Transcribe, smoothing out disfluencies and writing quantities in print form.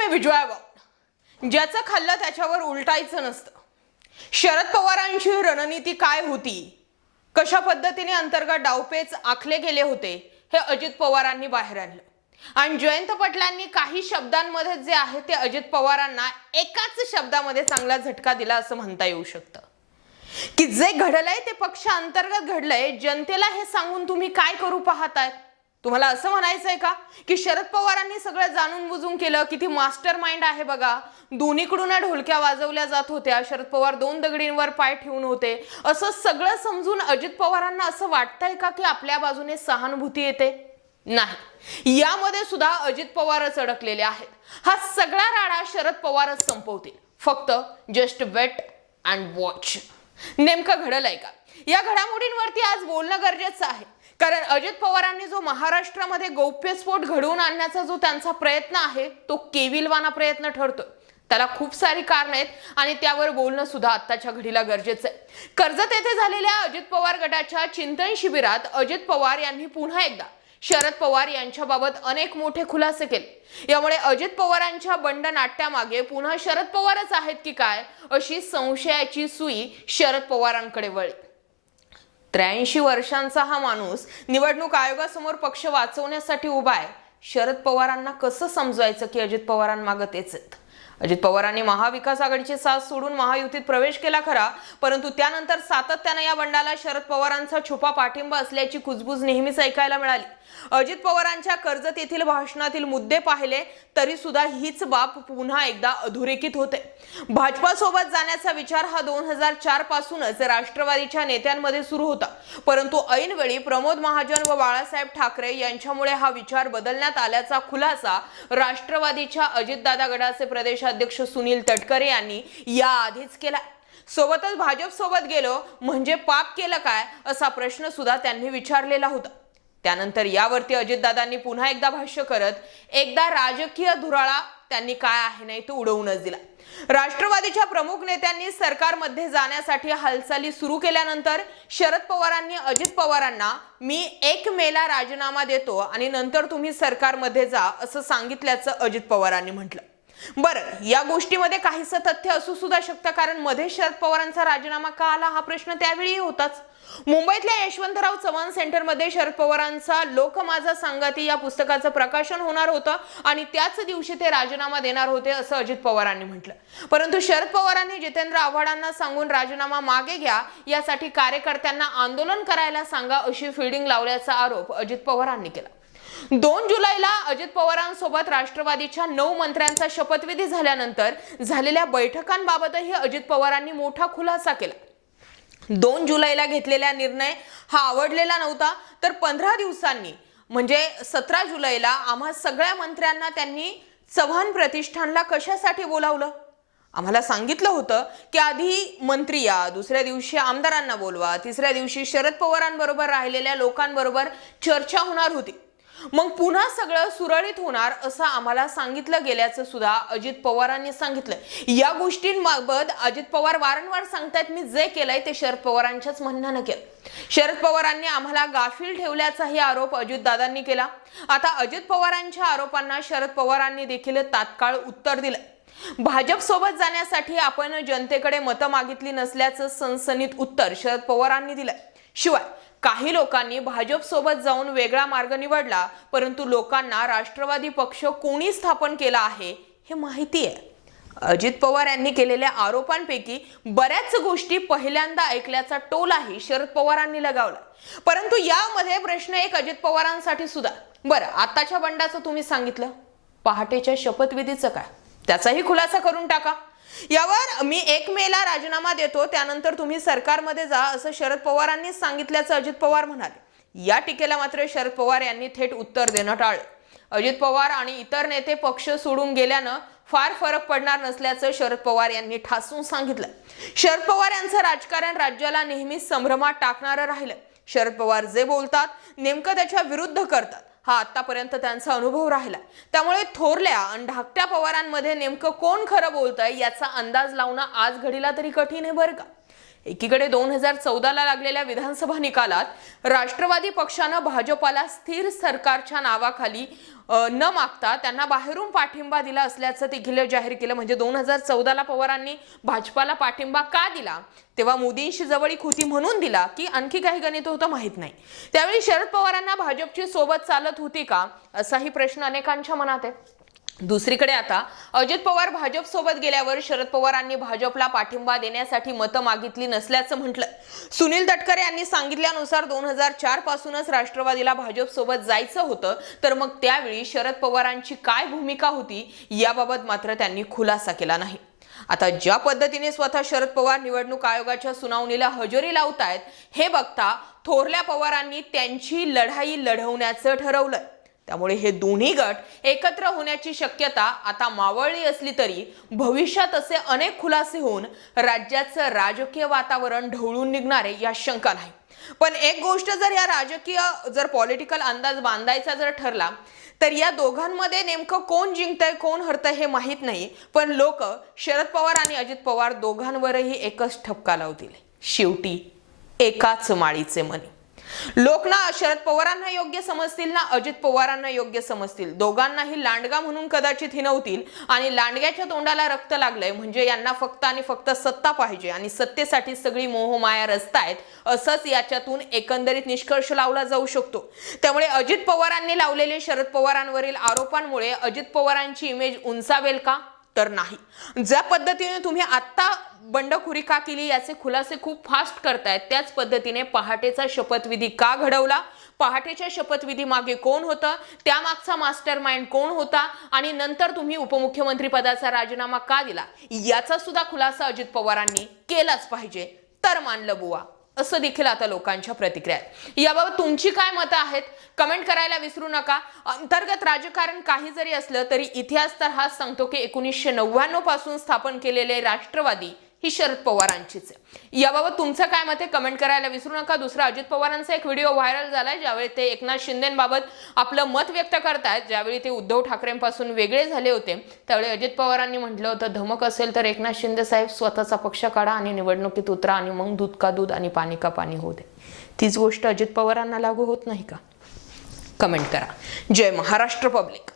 मी विजया वाघ. ज्याचं खाल्लं त्याच्यावर उलटायचं नसतं. शरद पवारांची रणनीती काय होती, कशा पद्धतीने अंतर्गत डावपेच आखले गेले होते हे अजित पवारांनी बाहेर आणलं. आणि जयंत पाटलांनी काही शब्दांमध्ये जे आहे ते अजित पवारांना एकाच शब्दामध्ये चांगला झटका दिला असं म्हणता येऊ शकतं की जे घडलंय ते पक्ष अंतर्गत घडलंय. जनतेला हे सांगून तुम्ही काय करू पाहताय? तुम्हाला असं म्हणायचंय का की शरद पवारांनी सगळं जाणून बुजून केलं, किती मास्टर माइंड आहे बघा, दोन्हीकडून ढोलक्या वाजवल्या जात होत्या, शरद पवार दोन दगडींवर पाय ठेवून होते, असं सगळं समजून अजित पवारांना असं वाटतंय का की आपल्या बाजूने सहानुभूती येते? नाही, यामध्ये सुद्धा अजित पवारच अडकलेले आहेत. हा सगळा राडा शरद पवारच संपवतील. फक्त जस्ट वेट अँड वॉच. नेमकं घडलंय का या घडामोडींवरती आज बोलणं गरजेचं आहे. कारण अजित पवारांनी जो महाराष्ट्रामध्ये गौप्यस्फोट घडवून आणण्याचा जो त्यांचा प्रयत्न आहे तो केविलवाना प्रयत्न ठरतोय. त्याला खूप सारी कारणं आहेत आणि त्यावर बोलणं सुद्धा आत्ताच्या घडीला गरजेचं आहे. कर्जत येथे झालेल्या अजित पवार गटाच्या चिंतन शिबिरात अजित पवार यांनी पुन्हा एकदा शरद पवार यांच्याबाबत अनेक मोठे खुलासे केले. यामुळे अजित पवारांच्या बंड नाट्यामागे पुन्हा शरद पवारच आहेत की काय अशी संशयाची सुई शरद पवारांकडे वळली. 83 वर्षांचा हा माणूस निवडणूक आयोगासमोर पक्ष वाचवण्यासाठी उभा आहे. शरद पवारांना कसं समजवायचं की अजित पवारांमागे तेच आहेत? अजित पवारांनी महाविकास आघाडीची साथ सोडून महायुतीत प्रवेश केला खरा, परंतु त्यानंतर सातत्याने या बंडाला शरद पवारांचा छुपा पाठिंबा असल्याची कुजबूज नेहमीच ऐकायला मिळाली. अजित पवारांच्या कर्जत येथील भाषणातील मुद्दे पाहिले तरी सुद्धा हीच बाब पुन्हा एकदा अधोरेखित होते. भाजपासोबत जाण्याचा विचार हा 2004 पासूनच राष्ट्रवादीच्या नेत्यांमध्ये सुरू होता, परंतु ऐनवेळी प्रमोद महाजन व बाळासाहेब ठाकरे यांच्यामुळे हा विचार बदलण्यात आल्याचा खुलासा राष्ट्रवादीच्या अजितदादा गटाचे प्रदेशाध्यक्ष सुनील तटकरे यांनी याआधीच केला. सोबतच भाजप सोबत गेलो म्हणजे पाप केलं काय असा प्रश्न सुद्धा त्यांनी विचारलेला होता. त्यानंतर यावरती अजितदादांनी पुन्हा एकदा भाष्य करत एकदा राजकीय धुराळा त्यांनी काय आहे नाही तो उडवूनच दिला. राष्ट्रवादीच्या प्रमुख नेत्यांनी सरकारमध्ये जाण्यासाठी हालचाली सुरू केल्यानंतर शरद पवारांनी अजित पवारांना मी 1 मेला राजीनामा देतो आणि नंतर तुम्ही सरकारमध्ये जा असं सांगितल्याचं अजित पवारांनी म्हटलं. बरं, या गोष्टीमध्ये काहीसं तथ्य असू सुद्धा शकतं, कारण मध्ये शरद पवारांचा राजीनामा का आला हा प्रश्न त्यावेळी होताच. मुंबईतल्या यशवंतराव चव्हाण सेंटरमध्ये शरद पवारांचा लोक माझा सांगाती या पुस्तकाचं प्रकाशन होणार होतं आणि त्याच दिवशी ते राजीनामा देणार होते असं अजित पवारांनी म्हटलं. परंतु शरद पवारांनी जितेंद्र आव्हाडांना सांगून राजीनामा मागे घ्या, यासाठी कार्यकर्त्यांना आंदोलन करायला सांगा अशी फिल्डिंग लावल्याचा आरोप अजित पवारांनी केला. 2 जुलैला अजित पवारांसोबत राष्ट्रवादीच्या 9 मंत्र्यांचा शपथविधी झाल्यानंतर झालेल्या बैठकांबाबतही अजित पवारांनी मोठा खुलासा केला. 2 जुलैला घेतलेला निर्णय हा आवडलेला नव्हता, तर 15 दिवसांनी म्हणजे 17 जुलैला आम्हा सगळ्या मंत्र्यांना त्यांनी चव्हाण प्रतिष्ठानला कशासाठी बोलावलं? आम्हाला सांगितलं होतं की आधी मंत्री या, दुसऱ्या दिवशी आमदारांना बोलवा, तिसऱ्या दिवशी शरद पवारांबरोबर राहिलेल्या लोकांबरोबर चर्चा होणार होती, मग पुन्हा सगळं सुरळीत होणार असं आम्हाला सांगितलं गेल्याचं सुद्धा अजित पवारांनी सांगितलं. या गोष्टींबाबत अजित पवार वारंवार सांगतात मी जे केलंय ते शरद पवारांच्याच म्हणण्यानं केलं. शरद पवारांनी आम्हाला गाफील ठेवल्याचाही आरोप अजितदादांनी केला. आता अजित पवारांच्या आरोपांना शरद पवारांनी देखील तात्काळ उत्तर दिलं. भाजप सोबत जाण्यासाठी आपण जनतेकडे मतं मागितली नसल्याचं सनसनीत उत्तर शरद पवारांनी दिलं. शिवाय काही लोकांनी भाजप सोबत जाऊन वेगळा मार्ग निवडला, परंतु लोकांना राष्ट्रवादी पक्ष कोणी स्थापन केला आहे हे माहिती आहे. अजित पवार यांनी केलेल्या आरोपांपैकी बऱ्याच गोष्टी पहिल्यांदा ऐकल्याचा टोलाही शरद पवारांनी लगावला. परंतु यामध्ये प्रश्न एक अजित पवारांसाठी सुद्धा. बरं, आताच्या बंडाचं तुम्ही सांगितलं, पहाटेच्या शपथविधीचं काय? त्याचाही खुलासा करून टाका. यावर मी 1 मेला राजीनामा देतो, त्यानंतर तुम्ही सरकारमध्ये जा असं शरद पवारांनी सांगितल्याचं अजित पवार म्हणाले. या टीकेला मात्र शरद पवार यांनी थेट उत्तर देणं टाळलं. अजित पवार आणि इतर नेते पक्ष सोडून गेल्यानं फार फरक पडणार नसल्याचं शरद पवार यांनी ठासून सांगितलं. शरद पवार यांचं राजकारण राज्याला नेहमी संभ्रमात टाकणारं राहिलं. शरद पवार जे बोलतात नेमकं त्याच्या विरुद्ध करतात हा आतापर्यंत त्यांचा अनुभव राहिला. त्यामुळे थोरल्या आणि धाकट्या पवारांमध्ये नेमकं कोण खरं बोलतंय याचा अंदाज लावणं आज घडीला तरी कठीण आहे बरं का. एकीकडे 2014 ला लागलेल्या विधानसभा निकालात राष्ट्रवादी पक्षानं भाजपाला स्थिर सरकारच्या नावाखाली न मागता त्यांना बाहेरून पाठिंबा दिला असल्याचं तिघीने जाहीर केलं. म्हणजे 2014 ला पवारांनी भाजपाला पाठिंबा का दिला, तेव्हा मोदींशी जवळीक होती म्हणून दिला की आणखी काही गणित होतं माहित नाही. त्यावेळी शरद पवारांना भाजपची सोबत चालत होती का असाही प्रश्न अनेकांच्या मनात आहे. दुसरीकडे आता अजित पवार भाजप सोबत गेल्यावर शरद पवारांनी भाजपला पाठिंबा देण्यासाठी मतं मागितली नसल्याचं म्हटलं. सुनील तटकरे यांनी सांगितल्यानुसार 2004 पासूनच राष्ट्रवादीला भाजप सोबत जायचं होतं. तर मग त्यावेळी शरद पवारांची काय भूमिका होती याबाबत मात्र त्यांनी खुलासा केला नाही. आता ज्या पद्धतीने स्वतः शरद पवार निवडणूक आयोगाच्या सुनावणीला हजेरी लावतायत हे बघता थोरल्या पवारांनी त्यांची लढाई लढवण्याचं ठरवलंय. त्यामुळे हे दोन्ही गट एकत्र होण्याची शक्यता आता मावळली असली तरी भविष्यात असे अनेक खुलासे होऊन राज्याचं राजकीय वातावरण ढवळून निघणारे या शंका नाही. पण एक गोष्ट जर पॉलिटिकल अंदाज बांधायचा जर ठरला तर या दोघांमध्ये नेमकं कोण जिंकतंय कोण हरतंय हे माहित नाही. पण लोक शरद पवार आणि अजित पवार दोघांवरही एकच ठपका लावतील, शेवटी एकाच माळीचे मणी. लोक ना शरद पवारांना योग्य समजतील ना अजित पवारांना योग्य समजतील. दोघांनाही लांडगा म्हणून कदाचित हिनवतील आणि लांडग्याच्या तोंडाला रक्त लागलंय म्हणजे यांना फक्त आणि फक्त सत्ता पाहिजे आणि सत्तेसाठी सगळी मोहमाया रचतायत असंच याच्यातून एकंदरीत निष्कर्ष लावला जाऊ शकतो. त्यामुळे अजित पवारांनी लावलेले शरद पवारांवरील आरोपांमुळे अजित पवारांची इमेज उंचावेल का, तर नाही. ज्या पद्धतीने तुम्ही आता बंडखोरी का केली याचे खुलासे खूप फास्ट करतायत, त्याच पद्धतीने पहाटेचा शपथविधी का घडवला, पहाटेच्या शपथविधी मागे कोण होतं, त्यामागचा मास्टर माइंड कोण होता आणि नंतर तुम्ही उपमुख्यमंत्री पदाचा राजीनामा का दिला याचा सुद्धा खुलासा अजित पवारांनी केलाच पाहिजे तर मानलं बुवा, असं देखील आता लोकांच्या प्रतिक्रिया आहेत. याबाबत तुमची काय मतं आहेत कमेंट करायला विसरू नका. अंतर्गत राजकारण काही जरी असलं तरी इतिहास तर हाच सांगतो की 1999 पासून स्थापन केलेले राष्ट्रवादी ही शरद पवारांचीच आहे. याबाबत तुमचं काय मत आहे कमेंट करायला विसरू नका. दुसरा, अजित पवारांचा एक व्हिडिओ व्हायरल झालाय ज्यावेळी ते एकनाथ शिंदेबाबत आपलं मत व्यक्त करतायत. ज्यावेळी ते उद्धव ठाकरेंपासून वेगळे झाले होते त्यावेळी अजित पवारांनी म्हटलं होतं, धमक असेल तर एकनाथ शिंदे साहेब स्वतःचा पक्ष काढा आणि निवडणुकीत उतरा आणि मग दूध का दूध आणि पाणी का पाणी होऊ दे. तीच गोष्ट अजित पवारांना लागू होत नाही का? कमेंट करा. जय महाराष्ट्र पब्लिक.